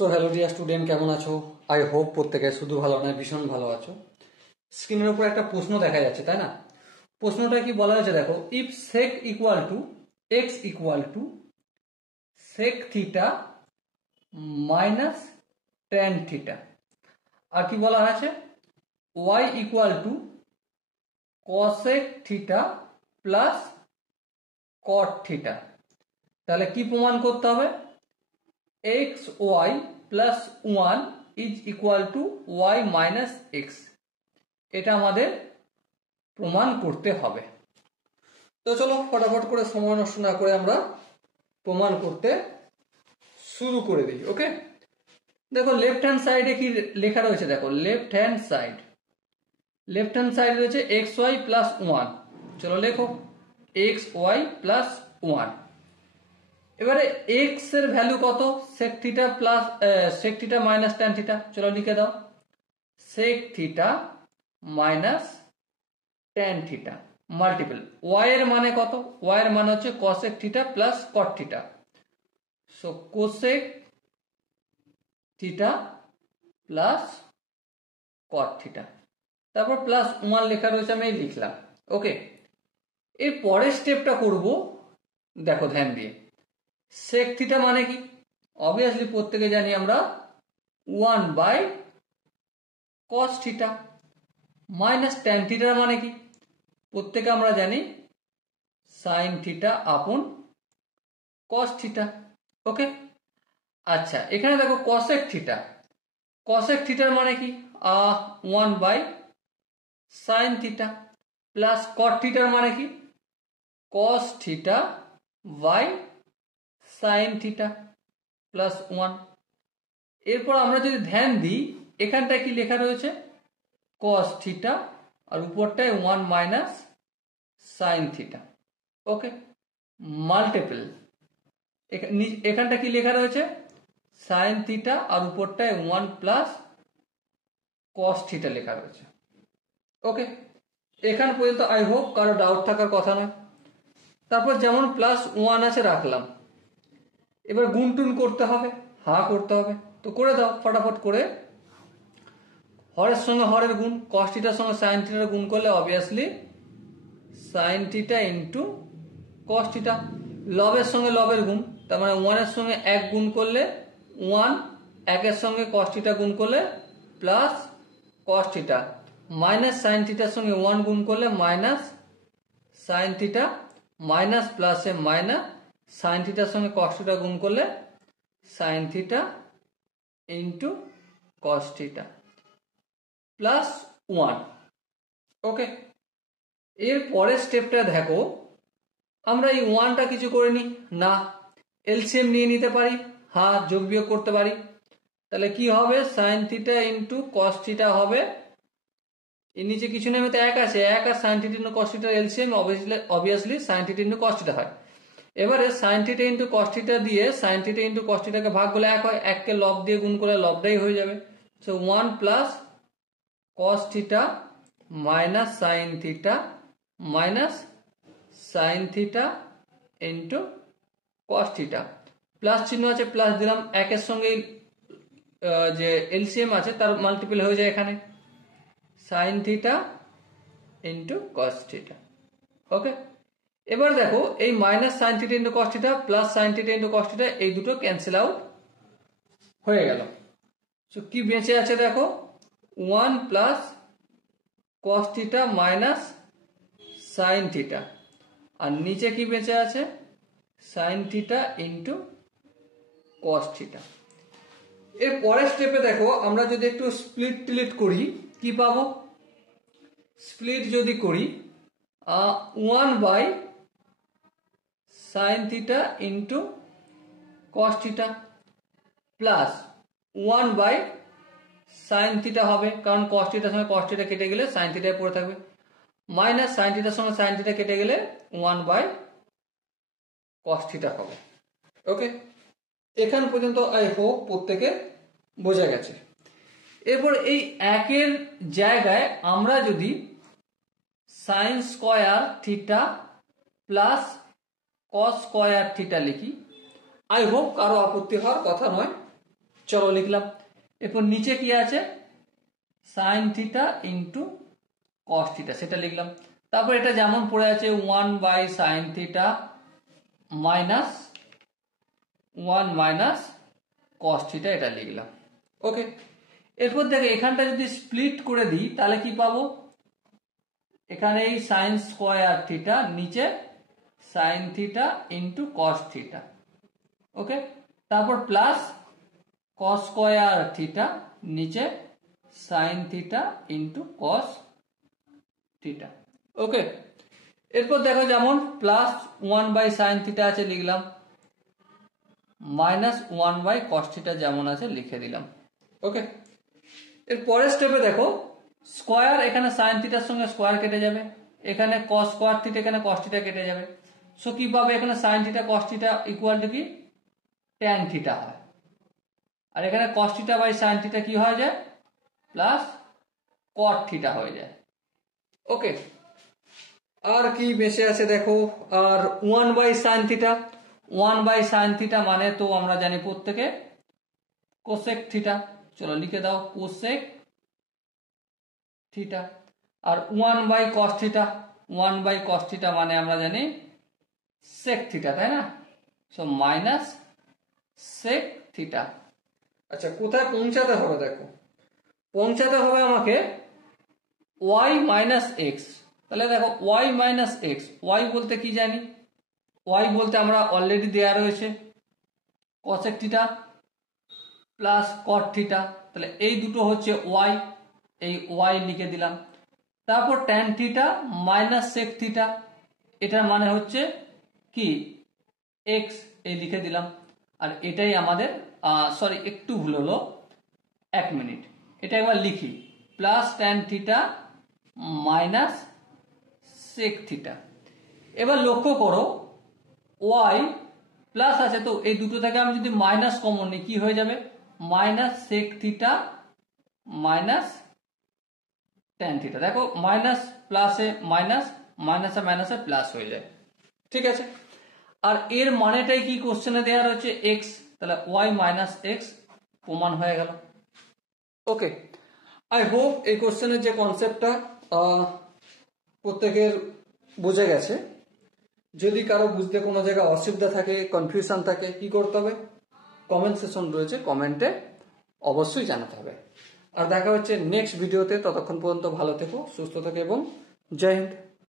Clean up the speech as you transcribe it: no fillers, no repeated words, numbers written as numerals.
So hello dear student, কেমন আছো? I hope প্রত্যেকে শুধু ভালো নয়, ভীষণ ভালো আছো। স্ক্রিনের উপর একটা প্রশ্ন দেখা যাচ্ছে, তাই না? প্রশ্নটা কি বলা হয়েছে দেখো, if sec equal to X equal to sec theta minus tan theta, আর কি বলা হয়েছে Y equal to cosec theta plus cot theta. তাহলে কি প্রমাণ করতে হবে? X Y plus one is equal to Y minus X, এটা আমাদের প্রমাণ করতে হবে। তো চলো ফটাফট করে সময় নষ্ট না করে আমরা প্রমাণ করতে শুরু করে দিই। ওকে, দেখো লেফট হ্যান্ড সাইডে কি লেখা রয়েছে, দেখো লেফট হ্যান্ড সাইড রয়েছে এক্স ওয়াই প্লাস ওয়ান। চলো লেখো এক্স ওয়াই প্লাস ওয়ান। এবারে এক্স এর ভ্যালু কত? Sec theta plus sec theta minus tan theta. চলো লিখে দাও sec theta minus tan theta multiple y এর মানে কত? ওয়াই এর মানে হচ্ছে cosec theta plus cot theta. So cosec theta plus cot theta, তারপর প্লাস ওয়ান লেখা রয়েছে, আমি লিখলাম। ওকে, এর পরের স্টেপটা করব, দেখো ধ্যান দিয়ে। সেক থিটা মানে কি? অবভিয়াসলি প্রত্যেকে জানি আমরা 1 by cos theta. Minus tan থিটার মানে কি? প্রত্যেকে আমরা জানি সাইন থিটা আপন কস থিটা। ওকে, আচ্ছা এখানে দেখো কসেক থিটার মানে কি? 1 by sine theta plus cot থিটার মানে কি? Cos theta by sine theta plus 1। এরপর আমরা যদি ধ্যান দিই, এখানটায় কি লেখা রয়েছে? কস থিটা, আর উপরটায় 1 মাইনাস সাইন থিটা। ওকে, মাল্টিপল এখানটা কি লেখা রয়েছে? সাইন থিটা, আর উপরটায় 1 প্লাস কস থিটা লেখা রয়েছে। ওকে, এখান পর্যন্ত আই হোপ কারো ডাউট থাকার কথা নয়। তারপর যেমন প্লাস 1 আছে রাখলাম, এবার গুণ টুন করতে হবে, করতে হবে। তো করে দাও ফটাফট করে। হরের সঙ্গে হরের গুণ, কস থিটার সঙ্গে সাইন থিটার গুণ করলে obviously sine theta into cos theta. লবের সঙ্গে লবের গুণ, তার মানে 1 এর সঙ্গে 1 গুণ করলে 1, 1 এর সঙ্গে কস থিটা গুণ করলে plus cos theta, minus sign থিটার সঙ্গে 1 গুণ করলে মাইনাস সাইন থিটা, মাইনাস প্লাসে মাইনাস সাইন থিটার সঙ্গে কস থিটা গুণ করলে sign theta into cos theta plus 1। ওকে, এর পরের স্টেপটা দেখো, আমরা এই 1টা কিছু করিনি না, এলসিএম নিয়ে নিতে পারি, যোগ বিয়োগ করতে পারি। তাহলে কি হবে? Sign theta into cos theta হবে, এর নিচে কিছু নেই, তো 1 আছে, 1 আর সাইন থিটা ইন্টু কস থিটার LCM obviously sine theta into cos theta হয়। এবারে sign theta into cos theta দিয়ে সাইন থিটা ইন্টু কস থিটাকে ভাগ করলে 1 হয়, 1 কে লব দিয়ে গুণ করলে লবটাই হয়ে যাবে। So 1 plus cos theta minus sine theta minus sine theta into cos theta, plus চিহ্ন আছে প্লাস দিলাম, 1 এর সঙ্গে যে এলসিএম আছে তার মাল্টিপল হয়ে যায় এখানে, sine theta into cos theta. Okay, এবার দেখো এই minus sine theta into cos theta plus sine theta into cos theta, এই দুটো ক্যান্সেল আউট হয়ে গেল। সো কি বেঁচে আছে দেখো, 1 plus cos theta minus sine theta, আর নিচে কি বেঁচে আছে? Sine theta into cos theta. এর পরের স্টেপে দেখো, আমরা যদি একটু স্প্লিট টিলিট করি কি পাবো? স্প্লিট যদি করি 1 by sine theta into cos theta plus 1 by sine theta হবে, কারণ কস থিটার সঙ্গে কস থিটা কেটে গেলে সাইন থিটায় পড়ে থাকবে, মাইনাস সাইন থিটার সঙ্গে সাইন থিটা কেটে গেলে 1 বাই কস থিটা হবে। ওকে, এখান পর্যন্ত আই হোপ প্রত্যেকে বোঝা গেছে। এরপর এই 1 এর জায়গায় আমরা যদি sine square theta plus cos square theta লিখি, আই হোপ কারো আপত্তি হওয়ার কথা নয়। চলো লিখলাম। এরপর নিচে কি আছে, sine theta into cos theta, সেটা লিখলাম। তারপর এটা যেমন পড়ে আছে 1/sin theta minus 1 minus cos theta, এটা লিখলাম। ওকে, এরপর দেখো এখানটা যদি স্প্লিট করে দিই তাহলে কি পাবো, এখানে এই সাইন স্কোয়ার থিটা, নিচে sine theta into cos theta. Okay, তারপর প্লাস কস স্কোয়ার থিটা, নিচে sine theta into cos theta. Okay, এরপর দেখো যেমন প্লাস 1/sin থিটা আছে লিখলাম, মাইনাস 1/cos থিটা যেমন আছে লিখে দিলাম। ওকে, এর পরের স্টেপে দেখো স্কোয়ার, এখানে সাইন থিটার সঙ্গে স্কোয়ার কেটে যাবে, এখানে কস স্কোয়ার থিটা, এখানে কস থিটা কেটে যাবে। সো কি পাবে, এখানে sine theta cos theta equal to কি ট্যান থিটা হয়, আর এখানে cos theta by sine theta কি হয়ে যায়, প্লাস কট থিটা হয়ে যায়। ওকে, আর কি বেশি আছে দেখো, আর 1/sin থিটা, 1/sin থিটা মানে তো আমরা জানি প্রত্যেকে কোসেক থিটা, চলো লিখে দাও কোসেক থিটা। আর 1/cos থিটা, 1/cos থিটা মানে আমরা জানি সেক থিটা, তাই না? So minus sec theta. আচ্ছা, কোথায় পৌঁছাতে হবে দেখো, পৌঁছাতে হবে আমাকে y মাইনাস এক্স। তাহলে দেখো y মাইনাস এক্স, y বলতে কি জানি, y বলতে আমরা অলরেডি দেয়া রয়েছে cosec theta plus cot theta, তাহলে এই দুটো হচ্ছে y, এই y লিখে দিলাম। তারপর tan theta minus sec theta, এটার মানে হচ্ছে কি এক্স, এই লিখে দিলাম। আর এটাই আমাদের সরি একটু ভুল হলো, 1 মিনিট, এটা একবার লিখি, plus tan theta minus sec theta. এবার লক্ষ্য করো y প্লাস আছে, তো এই দুটো থেকে আমি যদি মাইনাস কমন নিই কি হয়ে যাবে, minus sec theta minus tan theta. দেখো মাইনাস প্লাসে মাইনাস, মাইনাসে মাইনাসে প্লাস হয়ে যায়, ঠিক আছে। আর এর মানেটাই কি কোশ্চেনে দেওয়া রয়েছে এক্স, তাহলে y মাইনাস এক্স প্রমাণ হয়ে গেল। ওকে, আই হোপ এই কোশ্চেনের যে কনসেপ্টটা প্রত্যেকের বুঝে গেছে। যদি কারো বুঝতে কোনো জায়গায় অসুবিধা থাকে, কনফিউশন থাকে, কি করতে হবে, কমেন্ট সেকশন রয়েছে, কমেন্টে অবশ্যই জানাতে হবে। আর দেখা হচ্ছে নেক্সট ভিডিওতে, ততক্ষণ পর্যন্ত ভালো থেকো, সুস্থ থেকো এবং জয় হিন্দ।